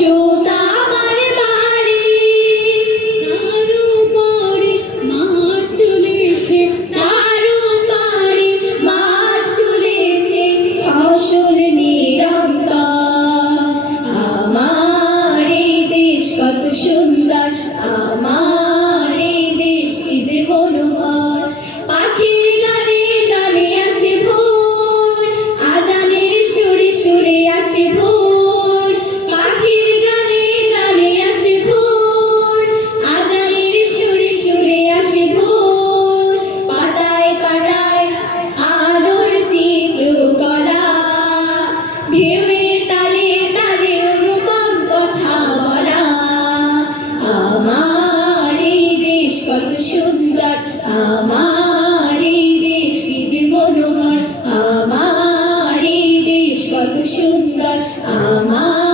বসত আমার বাড়ি, তার উপরে মাছ চলেছে, তার উপরে মাছ চলেছে, ফসল নিরন্তর। আমার এই দেশ কত সুন্দর, আমার এই দেশ কি যে মনোহর। পাখির গানে গানে আসে ভোর, আজানের সুরে সুরে আসে ভোর। পাখির গানে গানে আসে ভোর, আজানের সুরে সুরে আসে ভোর। পাতায় পাতায় আলোর চিত্রকলা, ঢেউয়ের তালে তালে অনুপম কথা বলা। আমার এই দেশ কত সুন্দর, আমার এই দেশ কি যে মনোহর। আমার এই দেশ কত সুন্দর, আমার